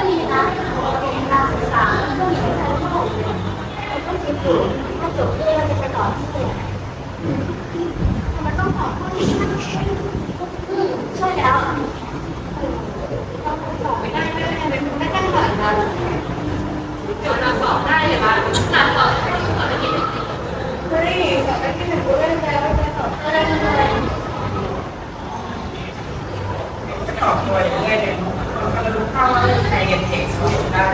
ก็ดีนะเป็นการศึกษาก็มีใครเข้าเราต้องคิดถึงถ้าจบเรื่องจะไปต่อที่ไหนมันต้องสอบข้อนี้อืมใช่แล้วเราสอบไม่ได้แน่ๆเลยคุณไม่ตั้งใจมาเดี๋ยวเราสอบได้เลยป่ะหลังสอบได้สอบได้กี่เฮ้สอบได้ที่หนึ่งกูเล่นแล้วไม่สอบได้เลยจะตอบตัวย่างเงี้ สุดได้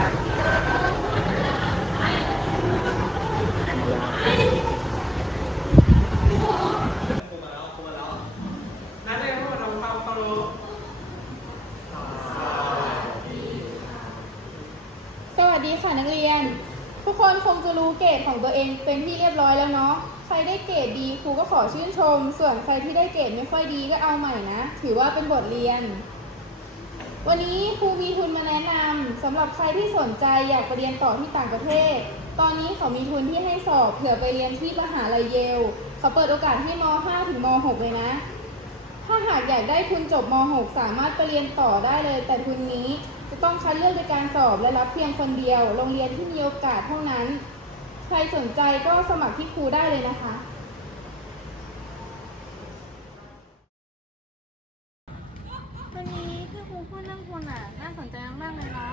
นั่นเลยพวกเราเรู้สวัสดีค่ะนักเรียน ทุกคนคงจะรู้เกรดของตัวเองเป็นที่เรียบร้อยแล้วเนาะใครได้เกรดดีครูก็ขอชื่นชม ส่วนใครที่ได้เกรดไม่ค่อยดีก็เอาใหม่นะ ถือว่าเป็นบทเรียน วันนี้ครูมีทุนมาแนะนำสำหรับใครที่สนใจอยากไปเรียนต่อที่ต่างประเทศ ตอนนี้เขามีทุนที่ให้สอบเผื่อไปเรียนที่มหาลัยเยล เขาเปิดโอกาสให้ม .5 ถึงม .6 เลยนะ ถ้าหากอยากได้ทุนจบม .6 สามารถไปเรียนต่อได้เลย แต่ทุนนี้จะต้องคัดเลือกในการสอบและรับเพียงคนเดียว โรงเรียนที่มีโอกาสเท่านั้น ใครสนใจก็สมัครที่ครูได้เลยนะคะ วันนี้ที่ ครูพูดเรื่องทุนอะ น่าสนใจมากๆเลยนะ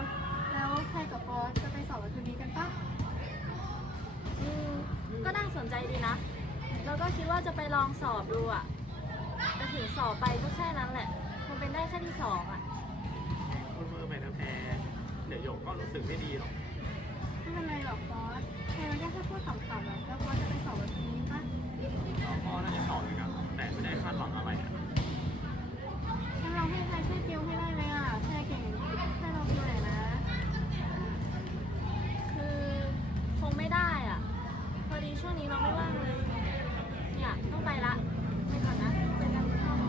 แล้วใครกับฟอสจะไปสอบวันคืนนี้กันปะอืมก็น่าสนใจดีนะ แล้วก็คิดว่าจะไปลองสอบดูอะแต่ถึงสอบไปก็แค่นั้นแหละ คงเป็นได้แค่ที่สองอะคุณมือไปนะแพรเดี๋ยวหยกก็รู้สึกไม่ดีหรอก ไม่เป็นไรหรอกฟอสแค่ได้แค่พูดขำๆอะแล้วฟอสจะไปสอบวันคืนนี้ปะเราก็น่าจะสอบเหมือนกันแต่ไม่ได้คาดหวังอะไรอะงั้น เราให้ใครช่วยติวให้ได้ไหมอะแค่เก่งให้เราติวหน่อยนะ คือคงไม่ได้อะ พอดีช่วงนี้เราไม่ว่างเลย เนี่ยต้องไปละ ไปก่อนนะเจอกันที่ห้อง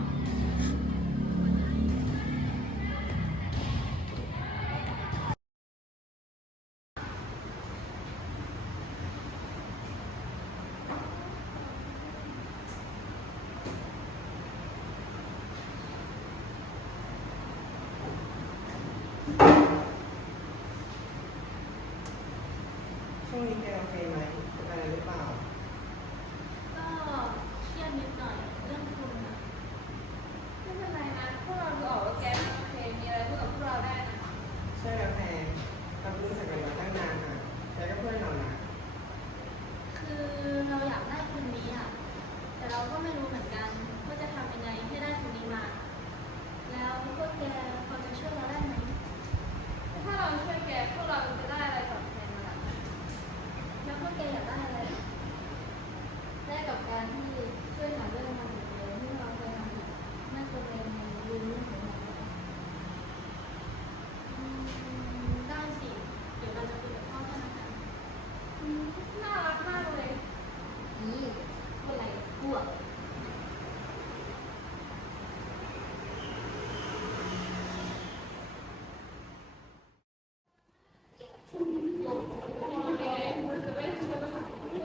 ช่วงนี้แกโอเคไหมเป็นอะไรหรือเปล่า ก็เครียดนิดหน่อยเรื่องทุนอะ ไม่เป็นไรนะ พวกเราดูออกว่าแกโอเค มีอะไรพูดกับพวกเราได้นะ ใช่แล้วแพรเรารู้จักกันมาตั้งนานอะแกก็เพื่อนเรานะ คือเราอยากได้ทุนนี้อะ แต่เราก็ไม่รู้เหมือนกันว่าจะทำยังไงให้ได้ทุนนี้มา แล้วพวกแกพอจะช่วยเราได้ไหม ถ้าเราช่วยแก พวกเราจะได้อะไรตอบแทนมาล่ะ แล้วพวกแกอยากได้อะไร ได้กับการที่ ช่วยหาเรื่องมาถึงเลยที่เราเคยทำผิดไม่ควรเรียนในรู้เรื่องของเราอืมได้สิ เดี๋ยวเราจะคุยกับพ่อกันนะคะ อืมน่ารักมากเลย นี่คนอะไรกลัว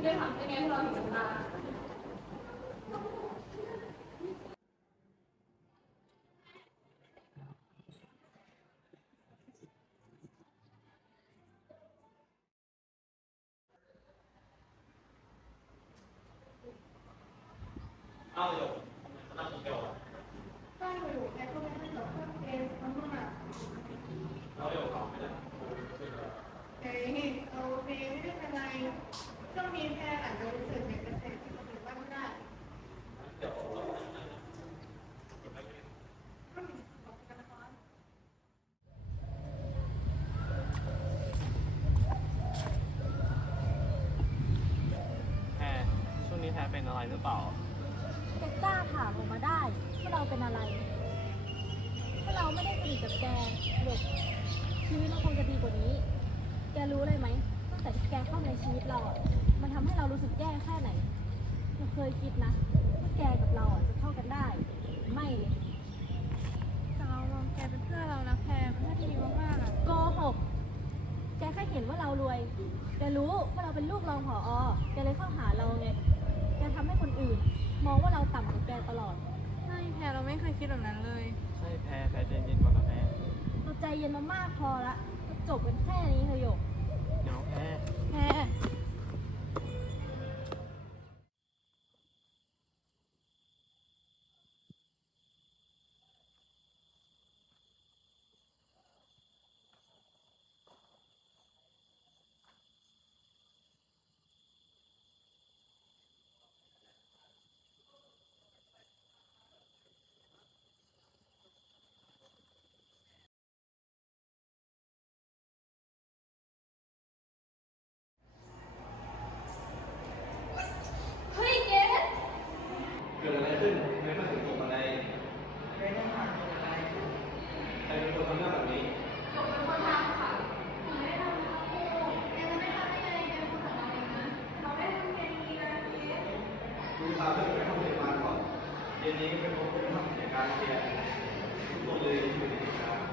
ไม่ ได้ถามยังไงพวกเราถึงจะมา อ้าวหยกนั่งคนเดียวอะ ได้ไปอยู่แกก็ไม่ได้กับเพื่อนเกมทั้งหมดอะ แล้วหยกตอบไม่ได้ เฮ้ยโอเคไม่ได้เป็นไรช่วงนี้แพรอาจจะรู้สึกในเกษตรที่เราอยู่บ้านไม่ได้ เดี๋ยวเรา แพรช่วงนี้แพรเป็น อะไรหรือเปล่า แกกล้าถามออกมาได้ว่าเราเป็นอะไร ถ้าเราไม่ได้สนิทกับแกหยกชีวิตมันคงจะดีกว่านี้ แกรู้เลยไหมตั้งแต่ที่แกเข้ามาในชีวิตเราอะมันทำให้เรารู้สึกแย่แค่ไหนเราเคยคิดนะว่าแกกับเราอะจะเข้ากันได้ ไม่เลยแต่เรามองแกเป็นเพื่อนเรานะแพรเพื่อนที่ดีมากๆอะโกหก แกแค่เห็นว่าเรารวย แกรู้ว่าเราเป็นลูกรองผออแกเลยเข้าหาเราไง แกทำให้คนอื่น มองว่าเราต่ำกว่าแกตลอด ไม่แพรเราไม่เคยคิดแบบนั้นเลย ใช่แพรแพรใจเย็นก่อนนะแพรเราใจเย็นมามากพอละจบกันแค่นี้เถอะหยก เดี๋ยวแพรแพร เฮ้ยเกด เกิดอะไรขึ้นทำไมต้องถึงตกบันได ไม่ได้ทำอะไร ใครเป็นคนทำเรื่องแบบนี้ หยกเป็นคนทำค่ะหนูไม่ได้ทำค่ะครูเอ็มจะไม่ทำได้ไงเอ็มเป็นคนของเราเองนะเราไม่ได้ทำเกมนี้นะเกด คุณพาเพื่อนไปห้องพยาบาลก่อนเย็นนี้เป็นพบเป็นห้องเหตุการณ์เรียนทุกคนเลยอยู่ในเหตุการณ์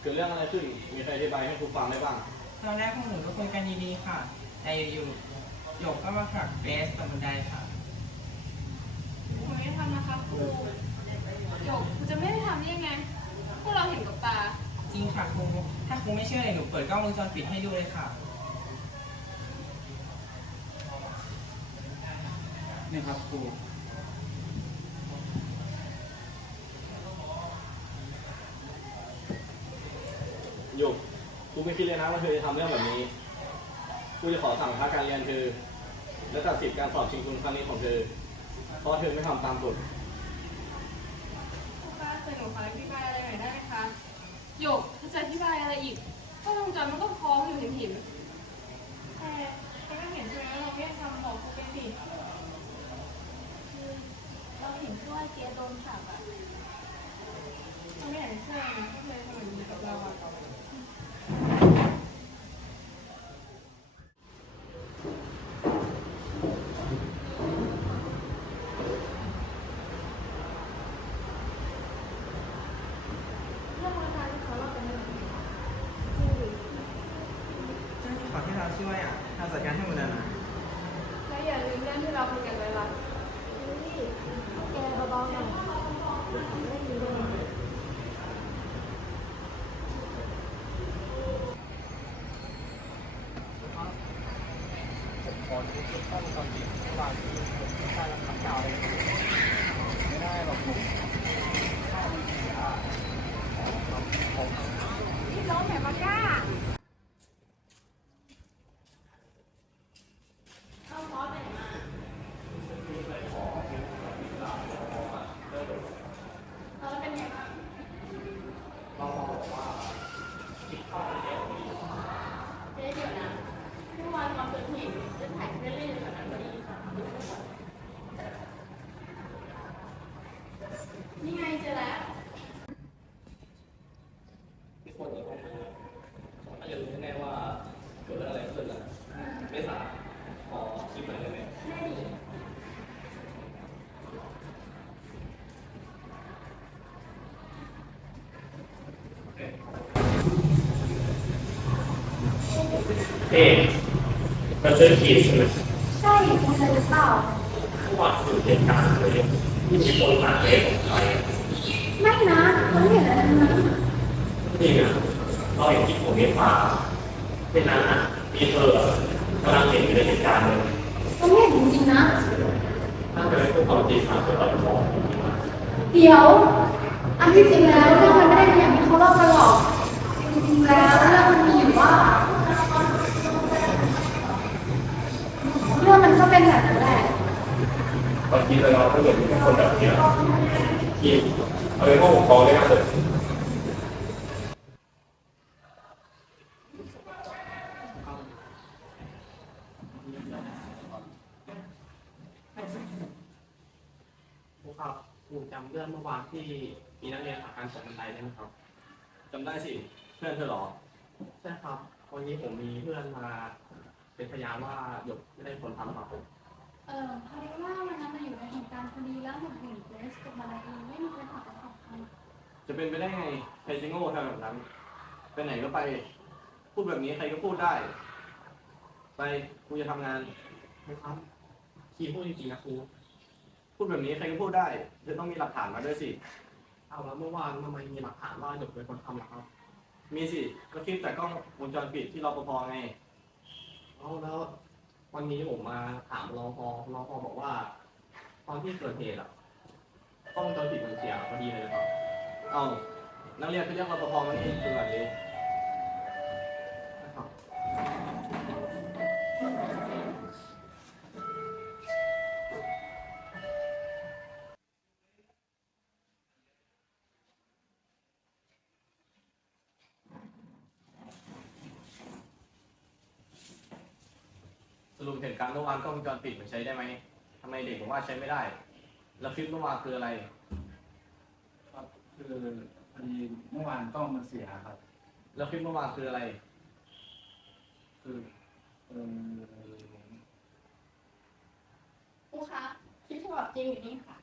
เกิดเรื่องอะไรขึ้น มีใครอธิบายให้ครูฟังได้บ้าง ตอนแรกพวกหนูก็คุยกันดีๆค่ะ แต่อยู่ๆหยกก็มาผลักเบสตกบันไดค่ะ หนูไม่ได้ทำนะคะครูหยกครูจะไม่ได้ทำได้ยังไง พวกเราเห็นกับตา จริงค่ะครู ถ้าครูไม่เชื่อเลยหนูเปิดกล้องวงจรปิดให้ดูเลยค่ะ นี่ครับครู หยกครูไม่คิดเลยนะว่าเธอจะทำเรื่องแบบนี้ครูจะขอสั่งพักการเรียนเธอ และตัดสิทธิ์การสอบชิงทุนครั้งนี้ของเธอ เพราะเธอไม่ทำตามกฎ ครูคะแต่หนูขออธิบายอะไรหน่อยได้ไหมคะ หยกเธอจะอธิบายอะไรอีกกล้องวงจรมันก็ฟ้องอยู่เห็นเห็นแพรแพรก็เห็นใช่ไหมว่าเราไม่ได้ทำบอกครูไปสิเราเห็นแค่ว่าเกโดนผลักอะเราไม่อยากจะเชื่อนะที่เธอทำแบบนี้กับเราอะ เรื่องวันนั้นเขาเราเป็นยังไง เจ้าที่ขอที่เรา ช่วยอะเราจัดการให้หมดแล้วนะแล้วอย่าลืมเรื่องที่เราคุยกันไว้ล่ะแกเบาๆหน่อยไม่ดีเลยผมขอดูคลิปกล้องวงจรปิดที่วางที่ใต้ลำพังเก่าเลยไม่ได้หรอกผมถ้ามันเสียผม เจ๊เดี๋ยวนะเมื่อวานตอนเกิดเหตุจะถ่ายเพื่อนเล่นอยู่แถวนั้นพอดีค่ะนี่ไงเจอแล้ว ทุกคนอีกคนนึงถ้าอยากรู้แน่ๆว่าเกิดอะไรขึ้นอะไม่สายขอคลิปหน่อยได้ไหม เอ๊ะมันช่วยคิดใช่ไหมใช่คุณจะรู้เปล่าเมื่อวานอยู่เหตุการเลยที่มีคนมาเล่นของใครไม่นะเขาไม่เห็นอะไรทั้งนั้นนี่ไงเราเห็นที่ผมเห็นฟ้าเป็นนั้นอะมีเธอกำลังเห็นอยู่ในเหตุการณ์เลยเขาไม่เห็นจริงๆนะถ้าเกิดพูดความจริงมาเพื่อเราบอกเดี๋ยว อันที่จริงแล้วเรื่องมันไม่ได้เป็นอย่างที่เขาเล่ากันหรอกจริงๆแล้วเรื่องมันมีอยู่ว่า มันก็เป็นแบบนั้นแหละบางทีเราก็เห็นเป็นคนแบบนี้ที่เอาไปพวกผมฟ้องได้มากเลยครูครับครูจำเรื่องเมื่อวานที่มีนักเรียนขาการตกบันไดได้ไหมครับจำได้สิ เพื่อนเธอเหรอ ใช่ครับ วันนี้ผมมีเพื่อนมา เป็นพยานว่าหยกไม่ได้คนทำครับผมเออพอดีว่าวันนั้นเราอยู่ในเหตุการณ์พอดีแล้วหนูเห็นเกรสกับมาลาเองไม่มีใครถามคำถามจะเป็นไปได้ไงใครจะโง่ทำแบบนั้นไปไหนก็ไป พูดแบบนี้ใครก็พูดได้ ไปกูจะทำงานนะครับคีพูดจริงๆนะครูพูดแบบนี้ใครก็พูดได้เธอต้องมีหลักฐานมาด้วยสิ เอาแล้วเมื่อวานทำไมมีหลักฐานว่าหยกเป็นคนทำล่ะครับ มีสิก็คลิปจากกล้องวงจรปิดที่รปภไง เอแล้ววันนี้ผมมาถามรอพอรอพอบอกว่า ตอนที่เกิดเหตุอะกล้องวงจรปิดมันเสียพอดีเลยครับ เอ้านักเรียนไปเรียกรปภมานี่ดูแบบนี้ งวงจรปิดมันใช้ได้ไหมทำไมเด็กบอกว่าใช้ไม่ได้ แล้วคลิปเมื่อวานคืออะไร ครับคือพอดีเมื่อวานกล้องมันเสียครับ แล้วคลิปเมื่อวานคืออะไร คือเออครูคะที่ฉบับจริงอยู่นี่ค่ะ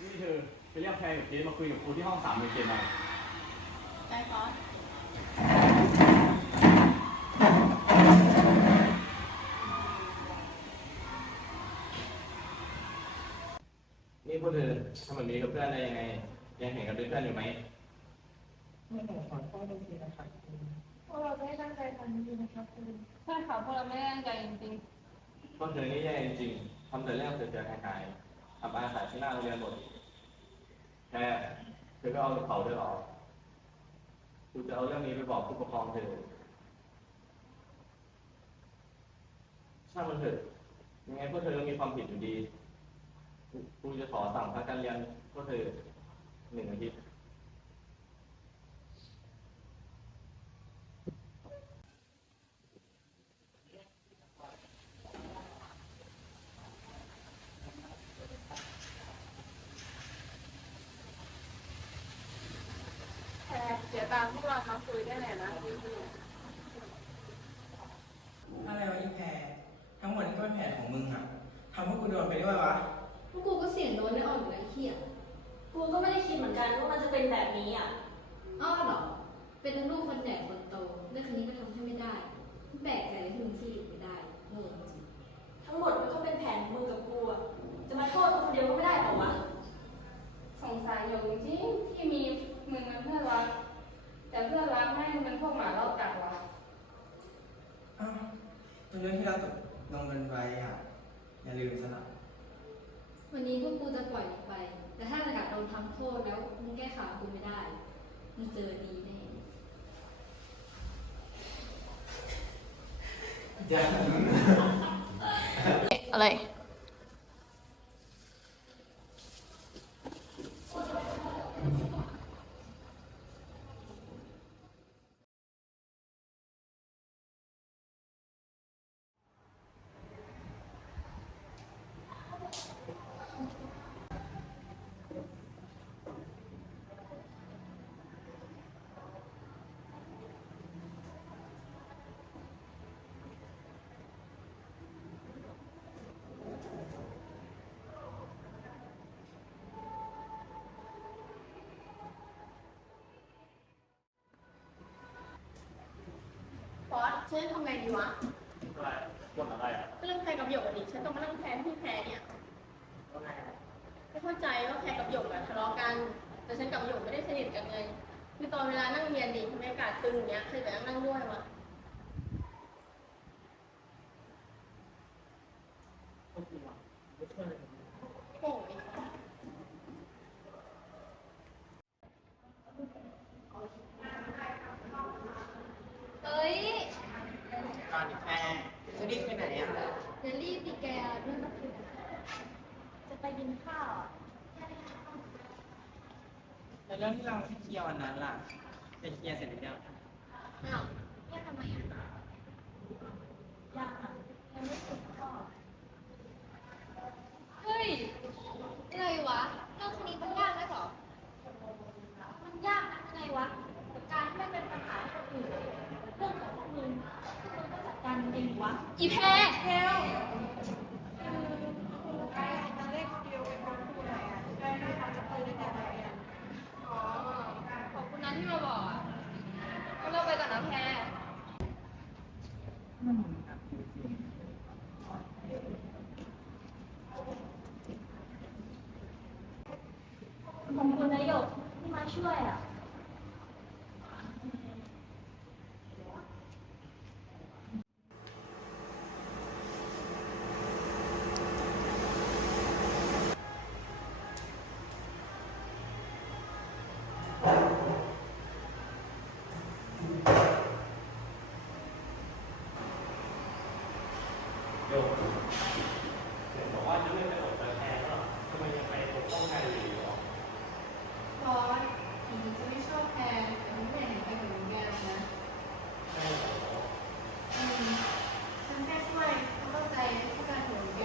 นี่เธอไปเรียกแพรกับเกสมาคุยกับครูที่ห้องสามหนึ่งเจ็ดหน่อย ได้ฟอส พวกเธอทำแบบนี้กับเพื่อนได้ยังไง ยังเห็นกันเป็นเพื่อนอยู่ไหมพวกเราไม่ได้ตั้งใจทำจริงๆนะครับคุณใช่ค่ะพวกเราไม่ได้ตั้งใจจริงพวกเธอนี่แย่จริงๆทำแต่เรื่องเสียหายๆทำอาสาที่หน้าโรงเรียนหมดแค่เธอก็เอาเขาด้วยเหรอกูจะเอาเรื่องนี้ไปบอกผู้ปกครองเธอช่างมันเถอะยังไงพวกเธอก็มีความผิดอยู่ดี ครูจะขอสั่งพักการเรียนก็คือหนึ่งอาทิตย์ แพรเดี๋ยวตามพวกเรามาคุยได้เลยนะ อะไรวะอีแพรทั้งหมดนี่ก็เป็นแผนของมึงอะทำให้กูโดนไปด้วยวะ พวกกูก็เสียงโดนได้ออกอยู่แล้วไอ้เหี้ยกูก็ไม่ได้คิดเหมือนกันว่ามันจะเป็นแบบนี้อะ อ้อเหรอ เป็นทั้งลูกคนใหญ่คนโต เรื่องคนี้ก็ทำให้ไม่ได้แปลกใจที่มึงที่อยู่ไม่ได้โง่จริง ทั้งหมดมันก็เป็นแผนของมึงกับกูอะ จะมาโทษกูคนเดียวก็ไม่ได้เปล่าวะ สงสารอยู่จริงๆที่มีมึงเป็นเพื่อนรัก แต่เพื่อนรักไม่งเป็นพวกหมารอบกัดว่ะ อ้าวเป็นเรื่องที่เราตกลงกันไว้อะอย่าลืมสนะ วันนี้พวกกูจะปล่อยมึงไป แต่ถ้าระดับโดนทำโทษแล้วมึงแก้ข่าวกูไม่ได้ มึงเจอดีแน่ อะไร ฟอสฉันทำไงดีวะอะไรบนอะไรอะก็เรื่องแพรกับหยกอะดิฉันต้องมานั่งแทนพี่แพรเนี่ยก็ไงไม่เข้าใจว่าแพรกับหยกอะทะเลาะกัน แต่ฉันกับหยกไม่ได้สนิทกันเลยคือตอนเวลานั่งเรียนดิทำไมอากาศตึงอย่างเงี้ยใครไปนั่งนั่งด้วยวะก็คือว่าไม่ช่วยเลยโอ้ย เอ้ย ก่อนอีแพรจะรีบไปไหนอะ เดี๋ยวรีบดิแกเรื่องก็คือ จะไปกินข้าวอะ แล้ว เรื่องที่เราไม่เคลียร์วันนั้นล่ะไปเคลียร์เสร็จหรือยังอ้าวเนี่ยทำไมอะยังอะยังไม่ถึงข้อเฮ้ยอะไรวะเรื่องคนี้มันยากนะหรอ มันยากนะไงวะกับการที่มันเป็นปัญหาให้คนอื่นเรื่องของพวกมึงพวกมึงก็จัดการเองวะ อีแพรเฮลคือใครมาเล่นเก ช่วยอะ โดนบอกว่าจะไม่ไปอดเจอแทนแล้วทำไมยังไปปกป้องแทนอยู่หรอ พอสถึงจะไม่ชอบแพนแต่ฉันไม่เห็นแกเหมือนแกหรอกนะ ใช่เหรอ อืมฉันแค่ช่วยเข้าใจผู้การของแก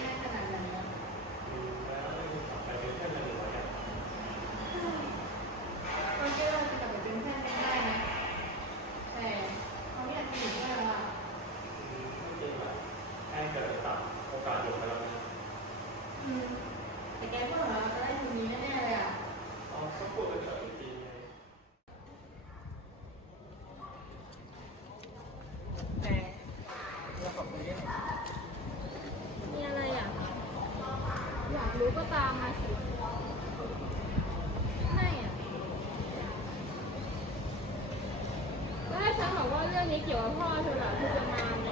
แค่ขนาดนั้นนะ อืมแล้วไม่มีกลับไปเป็นเพื่อนกันหรือว่าอย่าง ก็คิดว่าจะกลับไปเป็นเพื่อนกันได้นะ แต่เขาไม่อยากจะอยู่ด้วยแล้วอะ อืมไม่จริงหรอกแค่เกิดตัดโอกาสอยู่ไปแล้วนะ อืมแต่แกพูดออกมาเราจะได้ทีนี้แน่ๆเลยอะ เอาสักพูดไปเถอะจริงๆไง แต่เราขอบคุณด้วยนะ มีอะไรอะ อยากรู้ก็ตามมาสิ ไม่อะ แล้วถ้าฉันบอกว่าเรื่องนี้เกี่ยวกับพ่อเธอล่ะเธอจะมาไหม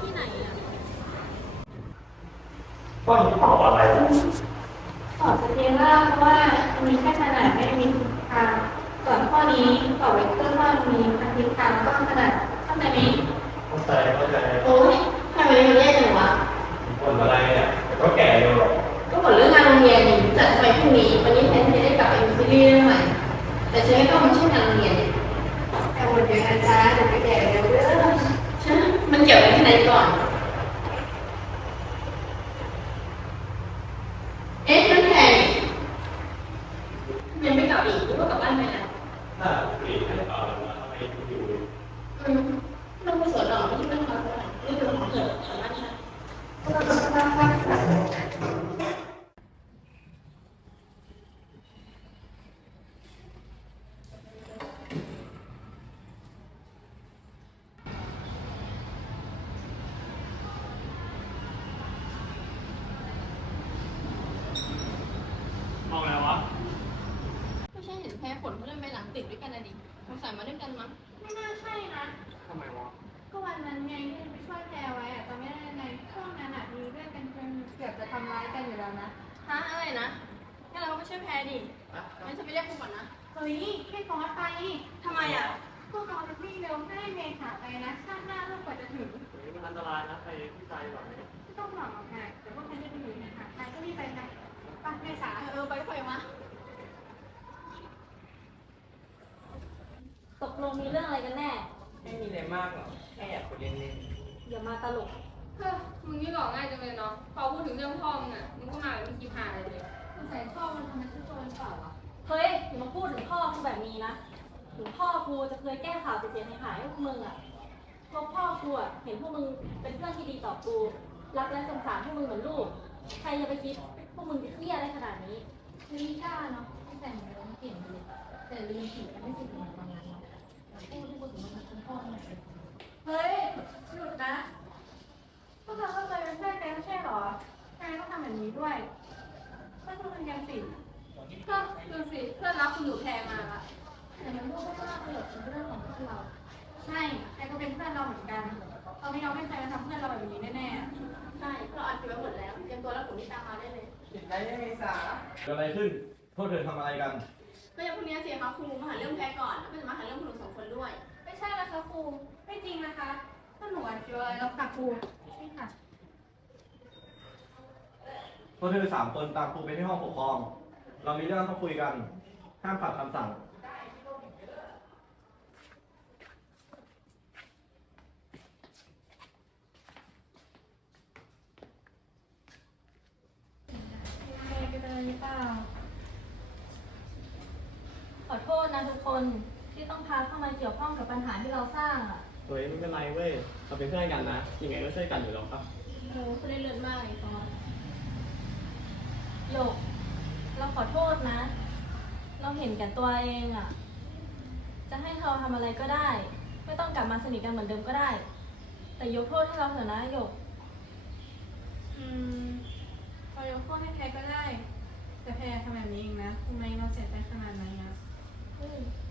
ที่ไหนอะ ก็ตอบอะไรล่ะตอบจะเพียงว่าเพราะว่ามีแค่ขนาดไม่มีทิศทางส่วนข้อนี้ตอบไว้เพื่อว่ามีทิศทางก็ขนาดเข้าใจไหมเข้าใจเข้าใจโอ้ยทำไมมันแย่จังวะคนอะไรเนี่ยแต่ก็แก่เร็วหรอกก็หมดเรื่องงานโรงเรียนนี่จัดทำไมพรุ่งนี้วันนี้แทนที่จะได้กลับไปดูซีรีส์เรื่องใหม่แต่ฉันไม่ต้องมาช่วยงานโรงเรียนเนี่ยแต่หมดเดี๋ยวอาจารย์เดี๋ยวไปแก่เร็วเด้อฉันมันเกี่ยวกันที่ไหนก่อน เอ๊ะนั่นแพงยังไม่กลับอีกหรือว่ากลับบ้านไปแล้ว ถ้าปลีกให้ต่อมาทำไมอยู่ อืมไม่ต้องไปสวนหรอกไม่ใช่เรื่องความสนเรื่องของเกิดสามารถใช่ มองแล้ววะ ไม่ใช่เห็นแพ้ฝนเขาเดินไปหลังติดด้วยกันนะ ดิสงสัยมาด้วยกันมั้งไม่น่าใช่นะ ทำไมวะ ก็วันนั้นไงที่ไปช่วยแพรไว้อะจำไม่ได้ไงช่วงนั้นอะมีเรื่องกันจนเกือบจะทำร้ายกันอยู่แล้วนะฮะอะไรนะงั้นเราก็ไปช่วยแพ้ดิงั้นฉันไปเรียกคุณก่อนนะ เฮ้ยให้ฟอสไปทำไมอะพวกเราจะวิ่งเร็วให้เมย์ขาไปนะชาติหน้าลูกกว่าจะถึงตรงนี้มันอันตรายนะไปที่ใจก่อนไหมไม่ต้องหวังหรอกนะแต่พวกฉันจะไปถึงนะคะนายก็รีบไปนะไปเมษาเออไปไปมา ตกลงมีเรื่องอะไรกันแน่ ไม่มีอะไรมากหรอกแค่อยากคุยเล่นอย่ามาตลก เฮ้ยมึงนี่หลอกง่ายจังเลยเนาะ พอพูดถึงเรื่องพ่อมึงอะ มึงก็มาแบบไม่คิดหาอะไรเลย สงสัยพ่อมันทำให้ฉันโดนเปล่าวะเฮ้ยอย่ามาพูดถึงพ่อกูแบบนี้นะถึงพ่อกูจะเคยแก้ข่าวเสียหายๆให้พวกมึงอะเพราะพ่อกูอะเห็นพวกมึงเป็นเพื่อนที่ดีต่อกู รักและสงสารพวกมึงเหมือนลูก ใครจะไปคิดพวกมึงจะเที่ยได้ขนาดนี้เฮ้ยกล้าเนาะที่แต่งเรื่องเก่งเลยแต่ลืมผิดไม่สิทธิ์เหมือนบางงานเนาะพูดที่พูดถึงมันเป็นพ่อมัน เป็นเฮ้ย หยุดนะ พวกเราเข้าใจเป็นเพื่อนกันไม่ใช่หรอนายต้องทำแบบนี้ด้วยไม่ต้องเป็นกันสิก็ดูสิ เพื่อนรักคุณหนูแพรมาละแต่มันพูดไม่มากเลยหรอกเป็นเรื่องของพวกเรา ใช่ แต่ก็เป็นเพื่อนเราเหมือนกันเราไม่ยอมให้ใครมาทำเพื่อนเราแบบนี้แน่ๆ ใช่เราอัดเก็บไว้หมดแล้วเตรียมตัวแล้วผมนี่ตามมาได้เลยๆติดได้ไหมสาเกิดอะไรขึ้น พวกเธอทำอะไรกัน ก็ยังพรุ่งนี้เสียคะครูมาหาเรื่องแพ้ก่อนแล้วก็จะมาหาเรื่องคุณหนูสองคนด้วย ไม่ใช่นะคะครู ไม่จริงนะคะถ้าหนูอัดเจออะไรแล้วค่ะครูนี่ค่ะ พวกเธอสามคนตามครูไปที่ห้องปกครอง เรามีเรื่องต้องคุยกัน ห้ามขัดคำสั่ง ขอโทษนะทุกคนที่ต้องพาเข้ามาเกี่ยวข้องกับปัญหาที่เราสร้างอะเฮ้ยไม่เป็นไรเว้ยเราเป็นเพื่อนกันนะยังไงก็ช่วยกันอยู่แล้วครับโหคุณได้เลือดมากเลยตอนหยก เราขอโทษนะ เราเห็นแก่ตัวเองอะ จะให้เราทำอะไรก็ได้ ไม่ต้องกลับมาสนิทกันเหมือนเดิมก็ได้ แต่ยกโทษให้เราเถอะนะหยก อืมเรายกโทษให้แพ้ก็ได้ แต่แพ้ทำแบบนี้เองนะทำไมเราเสียใจขนาดนั้นนะ 응.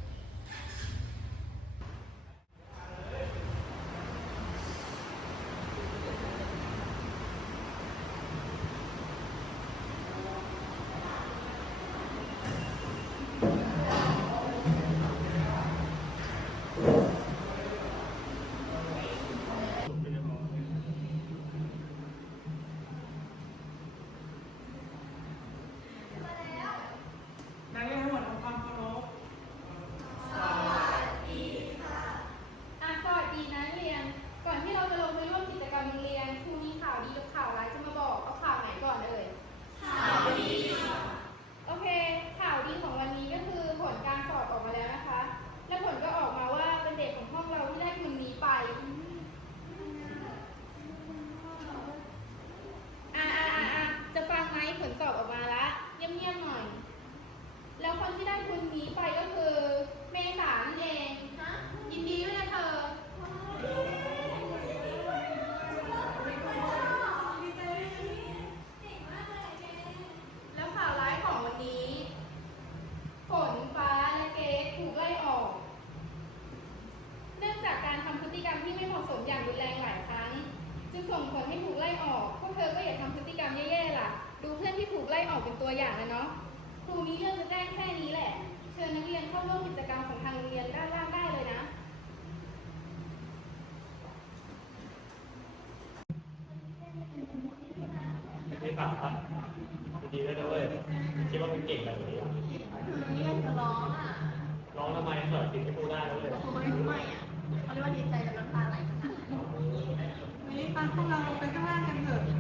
ปาพวกเราลงไปข้างล่างกันเถอะ